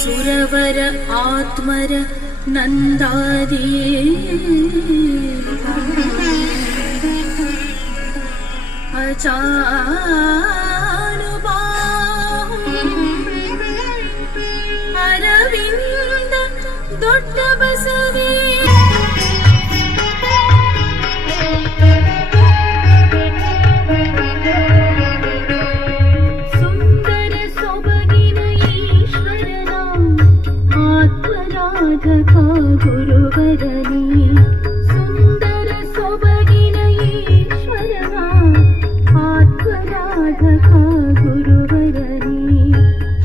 ಸುರವರ ಆತ್ಮರ ನಂದಾದಿ ಅರವಿಂದ ದೊಡ್ಡ ಬಸವೇ ಸುಂದರ ಸೊಬಗಿನ ಈಶ್ವರನ ಆತ್ಮರಾಧಕ ಗುರುವರನೇ ಸುಂದರ ಸೊಬಗಿನ ಈಶ್ವರನ ಆತ್ಮರಾಧಕ ಗುರುವರನೇ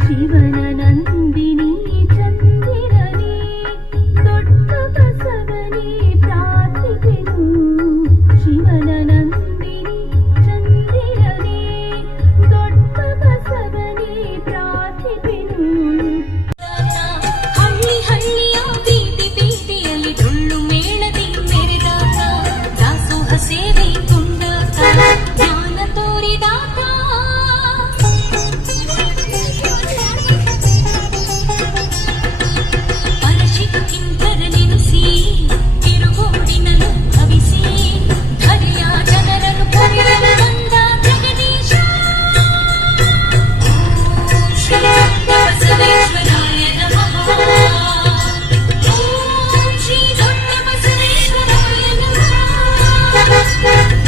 ಶಿವನ ನಂದಿನಿ ಚಂದಿರನೇ ದೊಡ್ಡ ಬಸವನೇ ಪ್ರಾರ್ಥಿಪೆನು ಶಿವನ ನಂದಿನಿ ಚಂದಿರನೇ ದೊಡ್ಡ ಬಸವನೇ ಪ್ರಾರ್ಥಿಪೆನು ಹಳ್ಳಿ ಹಳ್ಳಿಯ ಬೀದಿ ಬೀದಿಯಲ್ಲಿ ಡೊಳ್ಳು ಮೇಳದಿ ಮೆರೆದಾತ ದಾಸೋಹ ಸೇವೆ ಕೊಂಡಾತ ಜ್ಞಾನ ತೋರಿದಾತ ಪರಶಿವ ಕಿಂಕರ ನೆನೆಸಿ ತಿರುಗೋಡಿನಲು ಭವಿಸಿ ಧರೆಯ ಜನರನ್ನು ಕರೆಯಲು ಬಂದ ಜಗದೀಶ ಶ್ರೀ ಬಸವೇಶ್ವರಾಯ ನಮಃ ಓಂ ಶ್ರೀ ದೊಡ್ಡ ಬಸವೇಶ್ವರಾಯ ನಮಃ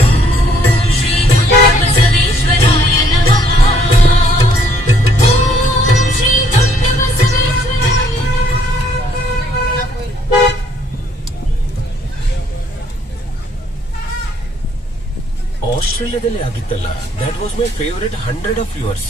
ಓಂ ಶ್ರೀ ದೊಡ್ಡ ಬಸವೇಶ್ವರಾಯ ನಮಃ ಓಂ ಶ್ರೀ ದೊಡ್ಡ ಬಸವೇಶ್ವರಾಯ ಆಸ್ಟ್ರೇಲಿಯಾದಲ್ಲಿ ಆಗಿತ್ತಲ್ಲ, that was my favourite 100 of yours.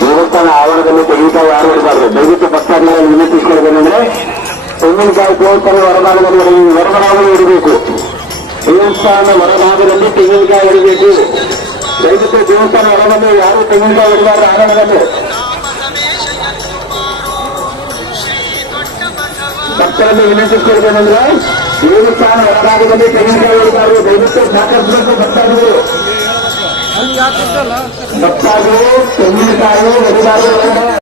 ದೇವಸ್ಥಾನ ಆವರಣದಲ್ಲಿ ತೆಂಗಿನಕಾಯಿ ಯಾರು ಇರಬಾರ್ದು. ದಯವಿಟ್ಟು ಭಕ್ತಾದಿಗಳನ್ನು ವಿನಂತಿಸಿಕೊಳ್ಳಬೇಕೆಂದ್ರೆ ತೆಂಗಿನಕಾಯಿ ದೇವಸ್ಥಾನ ಹೊರಭಾಗದಲ್ಲಿ ಇಡಬೇಕು. ದೇವಸ್ಥಾನ ಹೊರಭಾಗದಲ್ಲಿ ತೆಂಗಿನಕಾಯಿ ಇಡಬೇಕು. ದಯವಿಟ್ಟು ದೇವಸ್ಥಾನ ಹೊರಗಡೆ ಯಾರು ತೆಂಗಿನಕಾಯಿ ಇಡಬಾರ್ದು. ಆವರಣದಲ್ಲಿ ಭಕ್ತರಲ್ಲಿ ವಿನಂತಿಸಿಕೊಳ್ಳಬೇಕೆಂದ್ರೆ ದೇವಸ್ಥಾನ ಹೊರಭಾಗದಲ್ಲಿ ತೆಂಗಿನಕಾಯಿ ಇಡಬಾರ್ದು. ದಯವಿಟ್ಟು ಸಾಕಷ್ಟು ಭಕ್ತಾದಿಗಳು ತೆಂಗಿನಕಾಯಿ ಹೊರಭಾಗ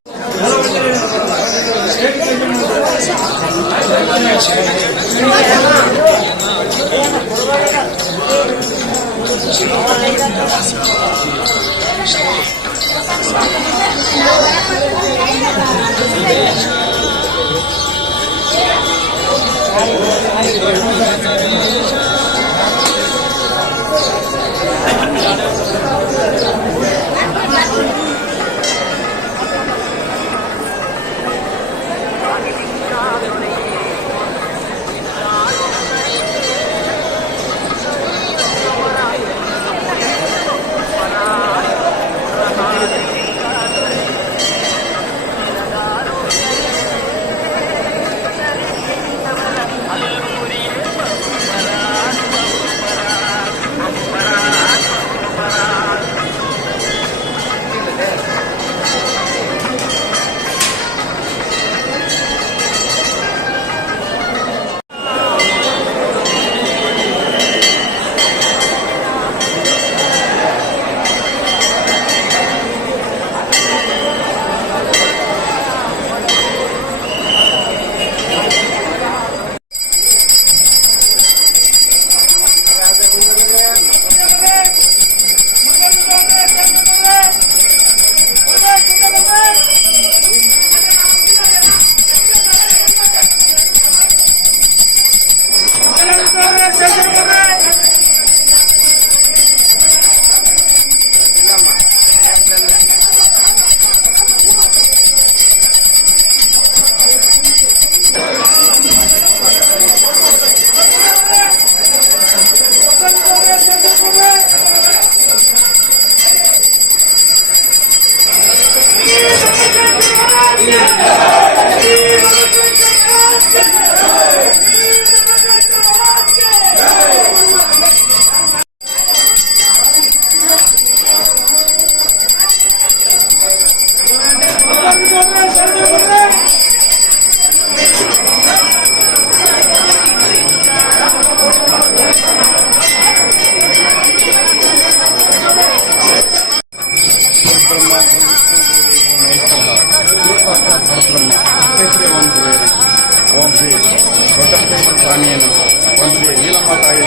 ಒಂದು ನೀಲಮ್ಮ ತಾಯಿ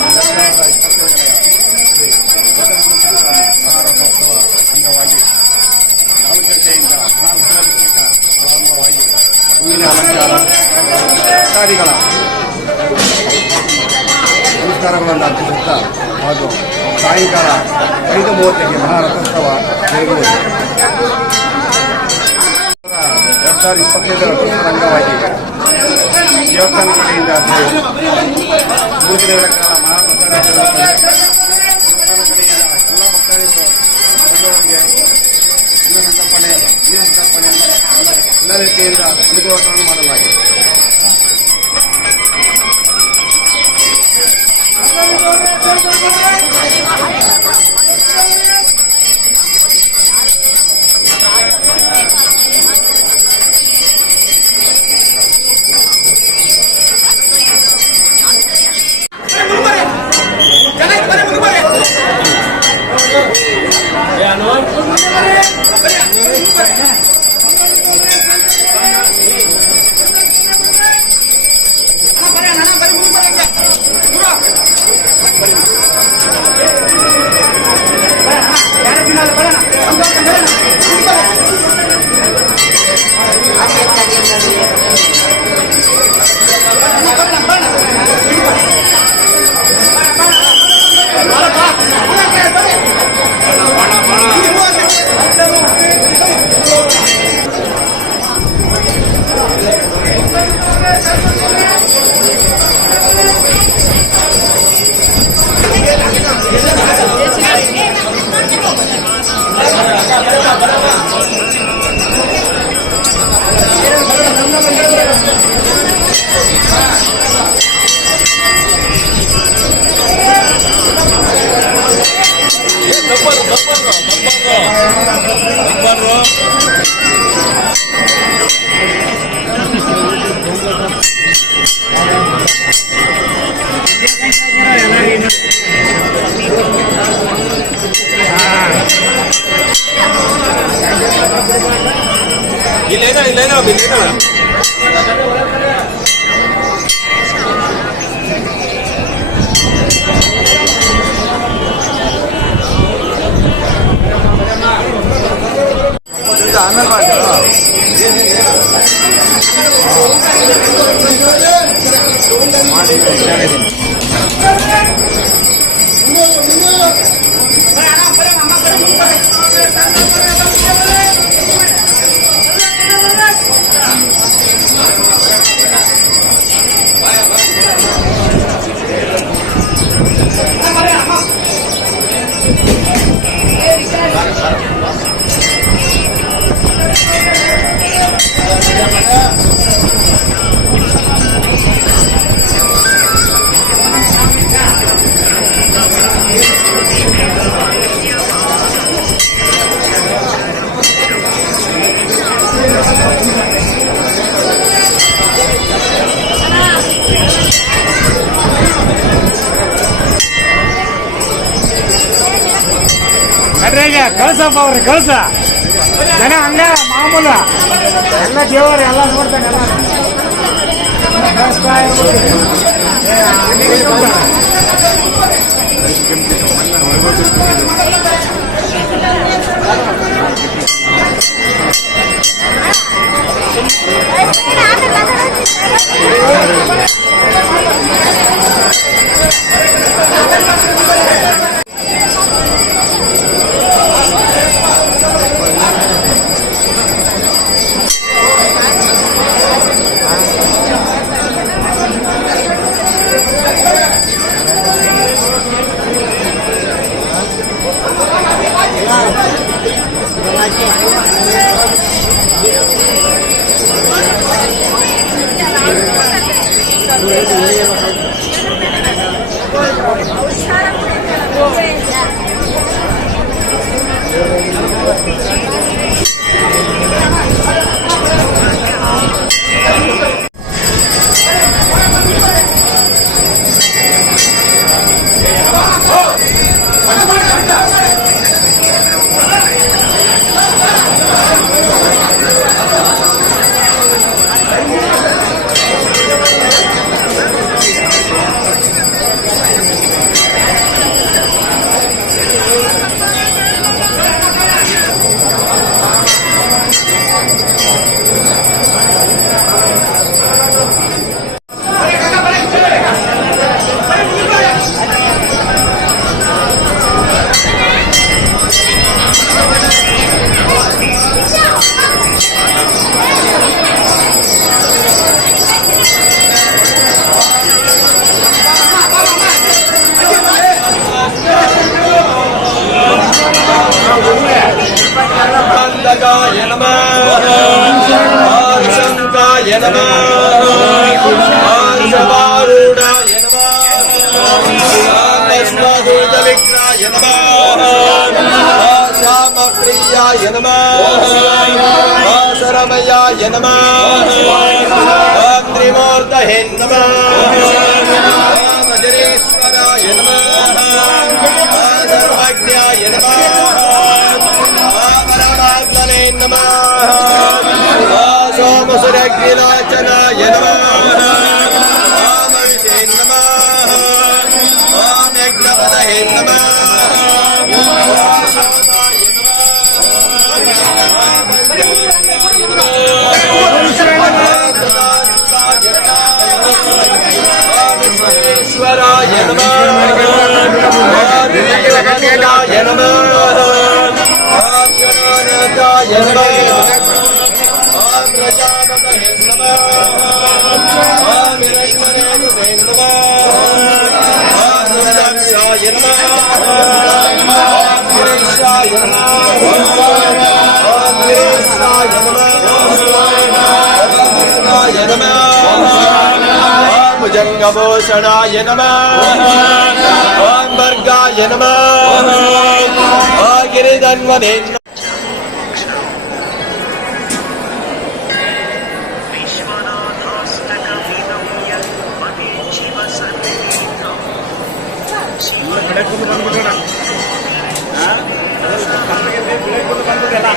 2025ನೇ ಶ್ರೀ ಮಹಾರಥೋತ್ಸವ ಅಂಗವಾಗಿ 4 ಗಂಟೆಯಿಂದ ಮಹಾರುದ್ರಾಭಿಷೇಕ ಪ್ರಾರಂಭವಾಗಿ ಹೂವಿನ ಅಲಂಕಾರ ಭಕ್ತಾದಿಗಳ ನಮಸ್ಕಾರಗಳನ್ನು ಅರ್ಪಿಸುತ್ತಾ ಹಾಗೂ ಸಾಯಂಕಾಲ 5:30ಕ್ಕೆ ಮಹಾರಥೋತ್ಸವ ಜರುಗುವುದು. 2025ರ ಅಂಗವಾಗಿ ದೇವಸ್ಥಾನ ಕಡೆಯಿಂದ 3 ದಿನಗಳ ಕಾಲ ಮಹಾಪ್ರಸಾದ ಜರುಗುತ್ತದೆ. ದೇವಸ್ಥಾನ ಕಡೆಯಿಂದ ಎಲ್ಲ ಭಕ್ತಾದಿಗಳು ಬಂದವರಿಗೆ ಅನ್ನ ಸಂತರ್ಪಣೆ, ನೀರಿನ ಸಂತರ್ಪಣೆ ಎಲ್ಲ ರೀತಿಯಿಂದ ಅನುಕೂಲವನ್ನು ಮಾಡಲಾಗಿದೆ. ಕಳ್ಸಪ್ಪ ಅವ್ರಿ ಕಳ್ಸ ಜನ ಹಂಗ ಮಾಮೂಲ ಎಲ್ಲ ದೇವರು ಎಲ್ಲ ನೋಡ್ತಾನೆ नमः श्यामप्रियाय नमः शरमयाय नमः त्रिमूर्तये नमः वज्रेश्वराय नमः सर्वज्ञाय नमः परमात्मने नमः सोमसुरग्निलोचनाय नमः विषे नमः यज्ञपदये नमः विश्वेश्वराय नमः विवेकानंदाय नमः ज्ञानानंदाय नमः प्रजापतये नमः विरक्तये नमः दुर्दक्षाय नमः गिरीशाय नमः गिरीशाय नमः भुजंगभूषणाय नमः ओं भर्गाय नमः गिरिधन्वने ಬೆಳಕೊಂಡು ಬಂದ್ಬಿಡೋಣ ಬೆಳಕೊಂಡು ಬಂದ್ಬಿಡಲ್ಲ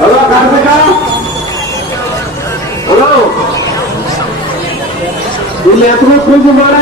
ಹಲೋ ಕಾರ್ತಿಕ, ಹಲೋ, ಇಲ್ಲಿ ಎತ್ತುಗಳು ಪೂಜೆ ಮಾಡಿ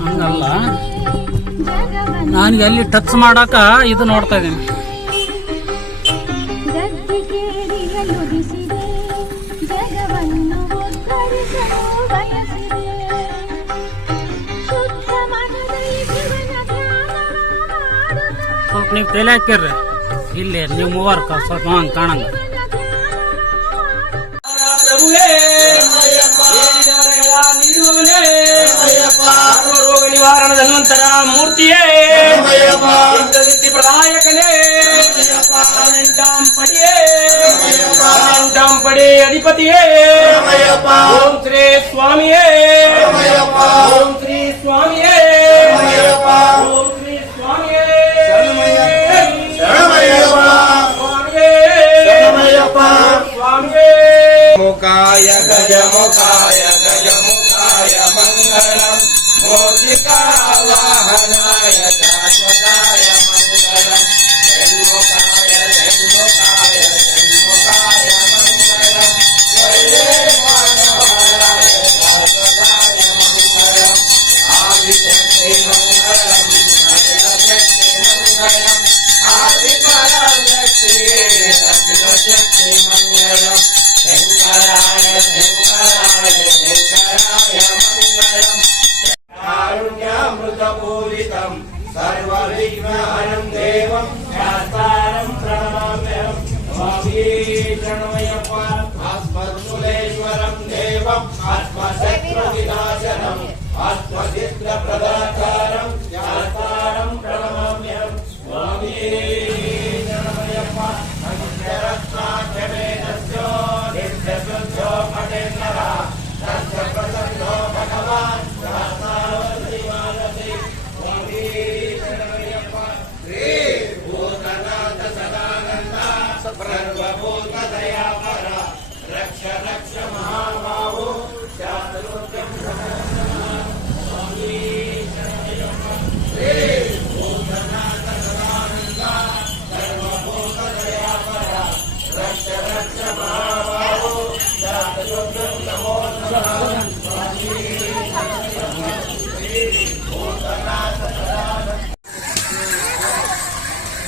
ಹಂಗಲ್ಲ, ನಾನು ಎಲ್ಲಿ ಟಚ್ ಮಾಡಾಕ ಇದು ನೋಡ್ತಾ ಇದ್ದೀನಿ. ಸ್ವಲ್ಪ ನೀವು ತಲೆ ಹಾಕಿರ್ರಿ, ಇಲ್ಲಿ ನೀವು ಮೂವರ್ ಸ್ವಲ್ಪ ಹಂಗೆ ಕಾಣಂಗ. ರೋಗ ನಿವಾರಣ ಧನ್ವಂತರ ಮೂರ್ತಿಯೇ, ಪ್ರದಾಯಕನೇ, ಪಡಿ ಅಧಿಪತಿಯೇ, ಓಂ ಶ್ರೀ ಸ್ವಾಮಿಯೇ, ಓಂ ಶ್ರೀ ಸ್ವಾಮಿಯೇ, ಓಂ ಶ್ರೀ ಸ್ವಾಮಿಯೇ, ಸ್ವಾಮಿಯೇ. ಮುಖಾಯ ಗಜಮುಖಾಯ ಗಜಮುಖಾಯ ಮಂಗಳಂ, ಮೋದಿಕಾ ವಾಹನಾಯ ಶಾಶ್ವತಾಯ ಮಂಗಳಂ, ಷಣ್ಮುಖಾಯ ಷಣ್ಮುಖಾಯ ಷಣ್ಮುಖಾಯ ಮಂಗಳಂ, ವೈರೇ ಮಾನವಾಯ ಶಾಶ್ವತಾಯ ಮಂಗಳಂ,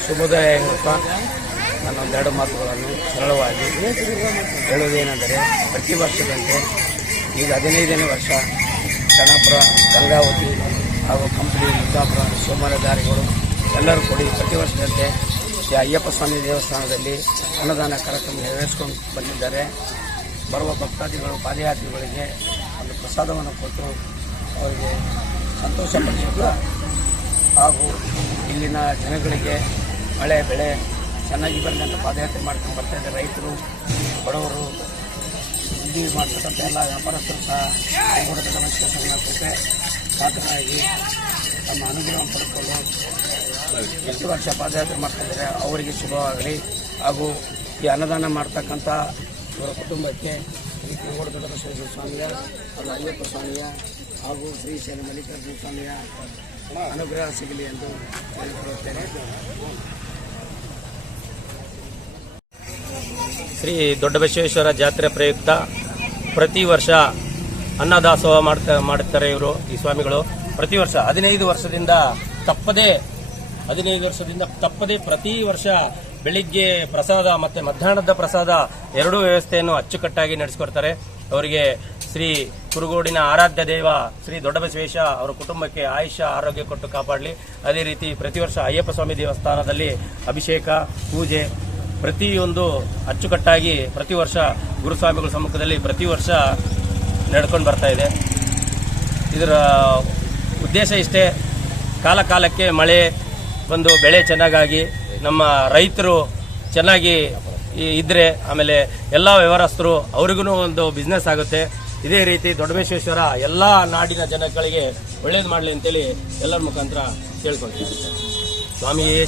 ಶುಭೋದಯ ಹೇಳುತ್ತಾ ನನ್ನೊಂದೆರಡು ಮಾತುಗಳನ್ನು ಸರಳವಾಗಿ ಹೇಳುವುದೇನೆಂದರೆ, ಪ್ರತಿ ವರ್ಷದಂತೆ ಈಗ 15ನೇ ವರ್ಷ ಕಣಾಪುರ, ಗಂಗಾವತಿ ಹಾಗೂ ಕಂಪ್ಲಿ, ಮುದ್ದಾಪುರ, ಸೋಮವಾರ ದಾರಿಗಳು ಎಲ್ಲರೂ ಕೂಡಿ ಪ್ರತಿ ವರ್ಷದಂತೆ ಈ ಅಯ್ಯಪ್ಪ ಸ್ವಾಮಿ ದೇವಸ್ಥಾನದಲ್ಲಿ ಅನ್ನದಾನ ಕಾರ್ಯಕ್ರಮ ನೆರವೇರಿಸಿಕೊಂಡು ಬಂದಿದ್ದಾರೆ. ಬರುವ ಭಕ್ತಾದಿಗಳು, ಪಾದಯಾತ್ರಿಗಳಿಗೆ ಒಂದು ಪ್ರಸಾದವನ್ನು ಕೊಟ್ಟು ಅವರಿಗೆ ಸಂತೋಷಪಡಿಸುತ್ತಾ ಹಾಗೂ ಇಲ್ಲಿನ ಜನಗಳಿಗೆ ಮಳೆ ಬೆಳೆ ಚೆನ್ನಾಗಿ ಬರಲಿ ಅಂತ ಪಾದಯಾತ್ರೆ ಮಾಡ್ಕೊಂಡು ಬರ್ತಾಯಿದ್ದಾರೆ. ರೈತರು, ಬಡವರು, ಇಲ್ಲಿ ಮಾಡ್ತಕ್ಕಂಥ ಎಲ್ಲ ವ್ಯಾಪಾರಸ್ಥರು ಸಹ ಕೈಗೂಡದ ನಮಸ್ಕಾರ ಸಂಘಕ್ಕೆ ಖಾತರಾಗಿ ತಮ್ಮ ಅನುಗ್ರಹ ಪಡ್ಕೊಂಡು ಎಷ್ಟು ವರ್ಷ ಪಾದಯಾತ್ರೆ ಮಾಡ್ತಾಯಿದ್ದಾರೆ ಅವರಿಗೆ ಶುಭವಾಗಲಿ. ಹಾಗೂ ಈ ಅನ್ನದಾನ ಮಾಡ್ತಕ್ಕಂಥ ಇವರ ಕುಟುಂಬಕ್ಕೆ ಶ್ರೀ ಕೈಗೂಡದ ಬಸವೇಶ್ವರ ಸ್ವಾಮಿಯ ಹಾಗೂ ಅಯ್ಯಪ್ಪ ಸ್ವಾಮಿಯ ಹಾಗೂ ಶ್ರೀಶೈಲ ಮಲ್ಲಿಕಾರ್ಜುನ ಸ್ವಾಮಿಯ ಅನುಗ್ರಹ ಸಿಗಲಿ ಎಂದು ಹೇಳಿಕೊಳ್ಳುತ್ತೇನೆ. ಶ್ರೀ ದೊಡ್ಡಬಸವೇಶ್ವರ ಜಾತ್ರೆ ಪ್ರಯುಕ್ತ ಪ್ರತಿ ವರ್ಷ ಅನ್ನದಾಸೋಹ ಮಾಡುತ್ತಾರೆ ಇವರು, ಈ ಸ್ವಾಮಿಗಳು. ಪ್ರತಿ ವರ್ಷ 15 ವರ್ಷದಿಂದ ತಪ್ಪದೆ ಪ್ರತಿ ವರ್ಷ ಬೆಳಿಗ್ಗೆ ಪ್ರಸಾದ ಮತ್ತು ಮಧ್ಯಾಹ್ನದ ಪ್ರಸಾದ ಎರಡೂ ವ್ಯವಸ್ಥೆಯನ್ನು ಅಚ್ಚುಕಟ್ಟಾಗಿ ನಡೆಸಿಕೊಡ್ತಾರೆ. ಅವರಿಗೆ ಶ್ರೀ ಕುರುಗೋಡಿನ ಆರಾಧ್ಯ ದೇವ ಶ್ರೀ ದೊಡ್ಡಬಸವೇಶ ಅವರ ಕುಟುಂಬಕ್ಕೆ ಆಯುಷ್ಯ ಆರೋಗ್ಯ ಕೊಟ್ಟು ಕಾಪಾಡಲಿ. ಅದೇ ರೀತಿ ಪ್ರತಿ ವರ್ಷ ಅಯ್ಯಪ್ಪ ಸ್ವಾಮಿ ದೇವಸ್ಥಾನದಲ್ಲಿ ಅಭಿಷೇಕ, ಪೂಜೆ ಪ್ರತಿಯೊಂದು ಅಚ್ಚುಕಟ್ಟಾಗಿ ಪ್ರತಿ ವರ್ಷ ಗುರುಸ್ವಾಮಿಗಳ ಸಮ್ಮುಖದಲ್ಲಿ ಪ್ರತಿ ವರ್ಷ ನಡ್ಕೊಂಡು ಬರ್ತಾ ಇದೆ. ಇದರ ಉದ್ದೇಶ ಇಷ್ಟೇ, ಕಾಲಕ್ಕೆ ಮಳೆ ಬಂದು ಬೆಳೆ ಚೆನ್ನಾಗಾಗಿ ನಮ್ಮ ರೈತರು ಚೆನ್ನಾಗಿ ಇದ್ದರೆ ಆಮೇಲೆ ಎಲ್ಲ ವ್ಯವಹಾರಸ್ಥರು ಅವ್ರಿಗೂ ಒಂದು ಬಿಸ್ನೆಸ್ ಆಗುತ್ತೆ. ಇದೇ ರೀತಿ ದೊಡ್ಡಬಸವೇಶ್ವರ ಎಲ್ಲ ನಾಡಿನ ಜನಗಳಿಗೆ ಒಳ್ಳೇದು ಮಾಡಲಿ ಅಂತೇಳಿ ಎಲ್ಲರ ಮುಖಾಂತರ ಕೇಳ್ಕೊಳ್ತೀವಿ. ಸ್ವಾಮಿಯೇ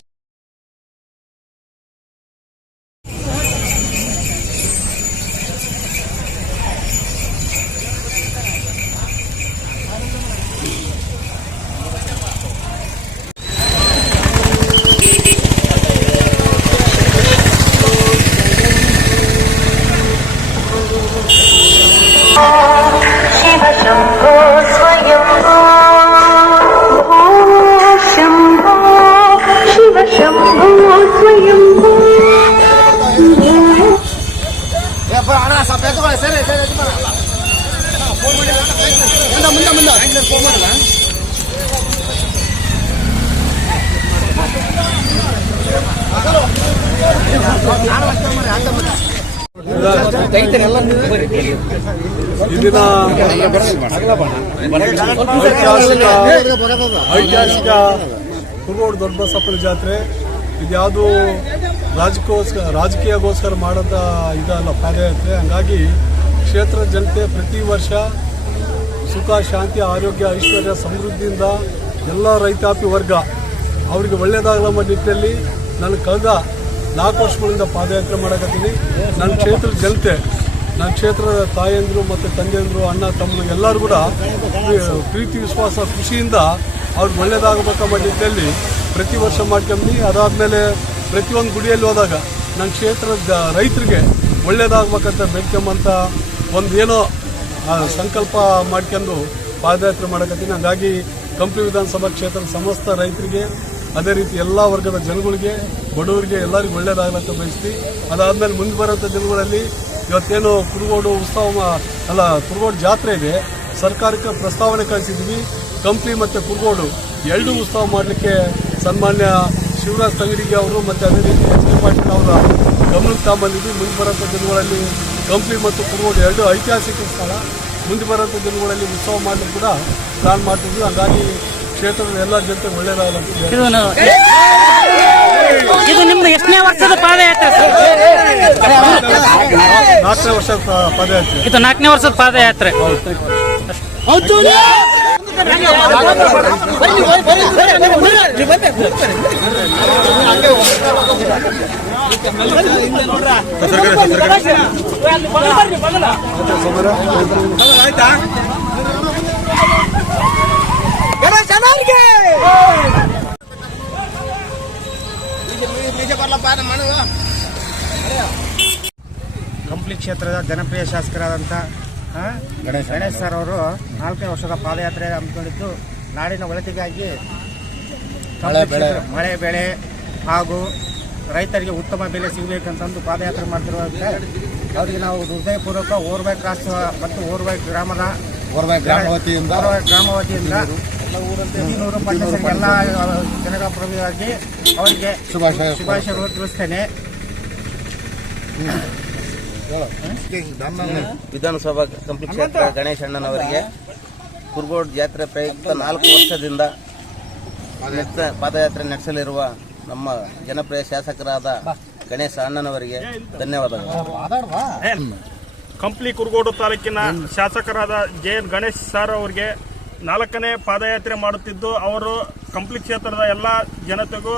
शिव शम्भो स्वयंभो शम्भो शिव शम्भो स्वयंभो ಇಂದಿನ ಐತಿಹಾಸಿಕ ಕುರುಗೋಡು ದೊಡ್ಡಬಸಪ್ಪನ ಜಾತ್ರೆ ಇದ್ಯಾವುದು ರಾಜಕೀಯಗೋಸ್ಕರ ಮಾಡೋದ ಇದಲ್ಲ ಪಾದಯಾತ್ರೆ. ಹಂಗಾಗಿ ಕ್ಷೇತ್ರದ ಜನತೆ ಪ್ರತಿ ವರ್ಷ ಸುಖ, ಶಾಂತಿ, ಆರೋಗ್ಯ, ಐಶ್ವರ್ಯ, ಸಮೃದ್ಧಿಯಿಂದ ಎಲ್ಲ ರೈತಾಪಿ ವರ್ಗ ಅವರಿಗೆ ಒಳ್ಳೆಯದಾಗಲಮ್ಮ ನಿಟ್ಟಿನಲ್ಲಿ ನಾನು ಕಳೆದ 4 ವರ್ಷಗಳಿಂದ ಪಾದಯಾತ್ರೆ ಮಾಡಕತ್ತೀನಿ. ನನ್ನ ಕ್ಷೇತ್ರದ ಜನತೆ, ನನ್ನ ಕ್ಷೇತ್ರದ ತಾಯಂದರು ಮತ್ತು ತಂದೆಯಂದರು, ಅಣ್ಣ ತಮ್ಮರು ಎಲ್ಲರೂ ಕೂಡ ಪ್ರೀತಿ, ವಿಶ್ವಾಸ, ಖುಷಿಯಿಂದ ಅವ್ರಿಗೆ ಒಳ್ಳೆಯದಾಗಬೇಕಂಬ ನಿಟ್ಟಿನಲ್ಲಿ ಪ್ರತಿ ವರ್ಷ ಮಾಡ್ಕೊಂಬಿ. ಅದಾದಮೇಲೆ ಪ್ರತಿಯೊಂದು ಗುಡಿಯಲ್ಲಿ ಹೋದಾಗ ನನ್ನ ಕ್ಷೇತ್ರದ ರೈತರಿಗೆ ಒಳ್ಳೆಯದಾಗಬೇಕಂತ ಬೇಡ್ಕೊಂಬಂತ ಒಂದು ಏನೋ ಸಂಕಲ್ಪ ಮಾಡ್ಕೊಂಡು ಪಾದಯಾತ್ರೆ ಮಾಡಕತ್ತೀನಿ. ಹಾಗಾಗಿ ಕಂಪ್ಲಿ ವಿಧಾನಸಭಾ ಕ್ಷೇತ್ರದ ಸಮಸ್ತ ರೈತರಿಗೆ, ಅದೇ ರೀತಿ ಎಲ್ಲ ವರ್ಗದ ಜನಗಳಿಗೆ, ಬಡವರಿಗೆ ಎಲ್ಲರಿಗೂ ಒಳ್ಳೆಯದಾಗಲಂತ ಬಯಸ್ತೀವಿ. ಅದಾದಮೇಲೆ ಮುಂದೆ ಬರೋಂಥ ದಿನಗಳಲ್ಲಿ ಇವತ್ತೇನು ಕುರುಗೋಡು ಕುರುಗೋಡು ಜಾತ್ರೆ ಇದೆ, ಸರ್ಕಾರಕ್ಕೆ ಪ್ರಸ್ತಾವನೆ ಕಳಿಸಿದ್ವಿ. ಕಂಪ್ಲಿ ಮತ್ತು ಕುರುಗೋಡು ಎರಡೂ ಉತ್ಸವ ಮಾಡಲಿಕ್ಕೆ ಸನ್ಮಾನ್ಯ ಶಿವರಾಜ್ ತಂಗಡಿಗೆ ಅವರು ಮತ್ತು ಅದೇ ರೀತಿ ಎಸ್.ಕೆ. ಪಾಟೀಲ್ ಅವರ ಗಮನಕ್ಕೆ ತಗೊಂಬಂದಿದ್ವಿ. ಮುಂದೆ ಬರೋಂಥ ದಿನಗಳಲ್ಲಿ ಕಂಪ್ಲಿ ಮತ್ತು ಕುರುಗೋಡು ಎರಡೂ ಐತಿಹಾಸಿಕ ಸ್ಥಳ. ಮುಂದೆ ಬರೋಂಥ ದಿನಗಳಲ್ಲಿ ಉತ್ಸವ ಮಾಡಲಿಕ್ಕೆ ಕೂಡ ಪ್ಲಾನ್ ಮಾಡ್ತಿದ್ವಿ. ಹಾಗಾಗಿ ಕ್ಷೇತ್ರದ ಎಲ್ಲ ಜನತೆ ಒಳ್ಳೆಯದಾಗಲ್ಲ. ಇದು ನಿಮ್ದು ಎಷ್ಟನೇ ವರ್ಷದ ಪಾದಯಾತ್ರೆ? 4ನೇ ವರ್ಷದ ಪಾದಯಾತ್ರೆ. ಇದು 4ನೇ ವರ್ಷದ ಪಾದಯಾತ್ರೆ. ಕಂಪ್ಲಿ ಕ್ಷೇತ್ರದ ಜನಪ್ರಿಯ ಶಾಸಕರಾದಂಥ ಗಣೇಶ್ ಸರ್ ಅವರು 4ನೇ ವರ್ಷದ ಪಾದಯಾತ್ರೆ ಹಮ್ಮಿಕೊಂಡಿದ್ದು ನಾಡಿನ ಒಳಿತಿಗಾಗಿ ಮಳೆ ಬೆಳೆ ಹಾಗೂ ರೈತರಿಗೆ ಉತ್ತಮ ಬೆಲೆ ಸಿಗಬೇಕಂತಂದು ಪಾದಯಾತ್ರೆ ಮಾಡ್ತಿರುವಂತೆ ಅವರಿಗೆ ನಾವು ಹೃದಯಪೂರ್ವಕ ಓರ್ಬೈ ಕ್ರಾಸ್ ಮತ್ತು ಓರ್ಬೈ ಗ್ರಾಮದ ಗ್ರಾಮ ವತಿಯಿಂದ ಎಲ್ಲ ಜನಪ್ರತಿನಿಧಿಯಾಗಿ ಅವರಿಗೆ ಶುಭಾಶಯಗಳು ತಿಳಿಸ್ತೇನೆ. ವಿಧಾನಸಭಾ ಕಂಪ್ಲಿ ಕ್ಷೇತ್ರ ಗಣೇಶ್ ಅಣ್ಣನವರಿಗೆ ಕುರುಗೋಡು ಜಾತ್ರೆ ಪ್ರಯುಕ್ತ 4 ವರ್ಷದಿಂದ ಪಾದಯಾತ್ರೆ ನಡೆಸಲಿರುವ ನಮ್ಮ ಜನಪ್ರಿಯ ಶಾಸಕರಾದ ಗಣೇಶ ಅಣ್ಣನವರಿಗೆ ಧನ್ಯವಾದಗಳು. ಕಂಪ್ಲಿ ಕುರುಗೋಡು ತಾಲೂಕಿನ ಶಾಸಕರಾದ ಜೆ.ಎನ್. ಗಣೇಶ್ ಸರ್ ಅವರಿಗೆ 4ನೇ ಪಾದಯಾತ್ರೆ ಮಾಡುತ್ತಿದ್ದು, ಅವರು ಕಂಪ್ಲಿ ಕ್ಷೇತ್ರದ ಎಲ್ಲ ಜನತೆಗೂ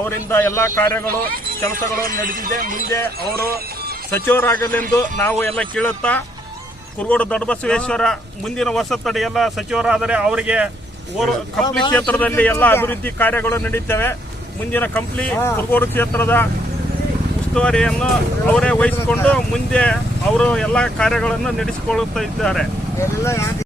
ಅವರಿಂದ ಎಲ್ಲ ಕಾರ್ಯಗಳು ಕೆಲಸಗಳು ನಡೆದಿದೆ. ಮುಂದೆ ಅವರು ಸಚಿವರಾಗಲೆಂದು ನಾವು ಎಲ್ಲ ಕೇಳುತ್ತಾ, ಕುರುಗೋಡು ದೊಡ್ಡಬಸವೇಶ್ವರ ಮುಂದಿನ ವರ್ಷದಡಿ ಎಲ್ಲ ಸಚಿವರಾದರೆ ಅವರಿಗೆ ಕಂಪ್ಲಿ ಕ್ಷೇತ್ರದಲ್ಲಿ ಎಲ್ಲ ಅಭಿವೃದ್ಧಿ ಕಾರ್ಯಗಳು ನಡೀತವೆ. ಮುಂದಿನ ಕಂಪ್ಲಿ ಕುರುಗೋಡು ಕ್ಷೇತ್ರದ ಉಸ್ತುವಾರಿಯನ್ನು ಅವರೇ ವಹಿಸಿಕೊಂಡು ಮುಂದೆ ಅವರು ಎಲ್ಲ ಕಾರ್ಯಗಳನ್ನು ನಡೆಸಿಕೊಳ್ಳುತ್ತಾ ಇದ್ದಾರೆ.